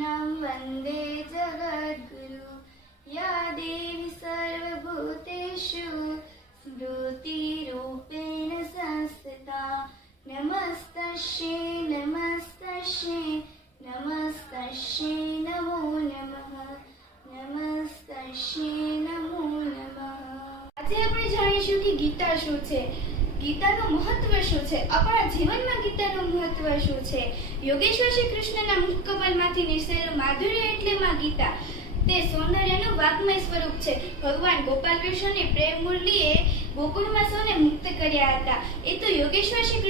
कृष्णं वन्दे जगद्गुरु या देवी सर्वभूतेषु स्मृतिरूपेण संस्थिता नमस्तस्यै नमस्तस्यै नमस्तस्यै नमो नमः नमस्तस्यै नमो नमः। આજે આપણે જાણીશું કે ગીતા શું છે, ગીતાનું મહત્વ શું છે, આપણા જીવનમાં ગીતાનું મહત્વ શું છે। યોગેશ્વર શ્રી કૃષ્ણના મુખકમલમાંથી નીકળેલું માધુર્ય એટલે માં ગીતા, તે સૌંદર્યનું વાગ્મય સ્વરૂપ છે। ભગવાન ગોપાલ કૃષ્ણની પ્રેમ મુરલીએ ગોકુળમાં સૌને મુક્ત કર્યા હતા। એ તો યોગેશ્વર શ્રી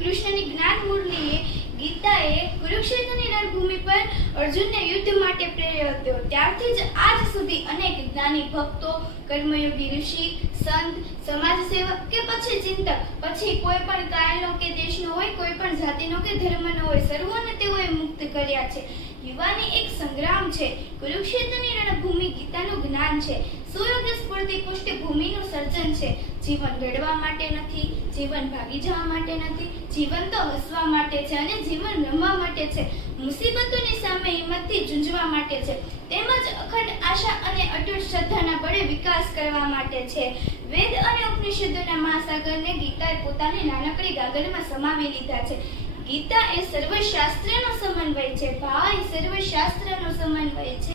કૃષ્ણની જ્ઞાન મુરલીએ ગીતાએ કુરુક્ષેત્રની રણભૂમિ પર અર્જુનને યુદ્ધ માટે પ્રેર્યો હતો। ત્યારથી જ આજ સુધી અનેક જ્ઞાની ભક્તો, કર્મયોગી ઋષિ, સંત, સમાજ સેવક કે પછી ચિંતક, પછી કોઈ પણ કાયનો કે દેશનો હોય, કોઈ પણ જાતિનો કે ધર્મનો હોય, સર્વોને તેઓએ મુક્ત કર્યા છે। યુવાની એક સંગ્રામ છે, કુરુક્ષેત્રની રણભૂમિ ગીતાનું જ્ઞાન છે, સુયોગ્ય સ્ફૂર્તિ પુષ્ટિ ભૂમિનું સર્જન છે। જીવન રડવા માટે નથી, જીવન ભાગી જવા માટે નથી, જીવન તો હસવા માટે છે અને જીવન રમવા માટે છે, મુસીબતોની સામે હિંમતથી ઝૂંઝવા માટે છે, તેમજ અખંડ આશા અને અટૂટ શ્રદ્ધાના બળે વિકાસ કરવા માટે છે। વેદ અને ઉપનિષદોના મહાસાગરને ગીતાએ પોતાની નાનકડી ગાગરમાં સમાવી લીધા છે। ગીતા એ સર્વશાસ્ત્રનો સમન્વય છે, ભાઈ સર્વશાસ્ત્રનો સમન્વય છે।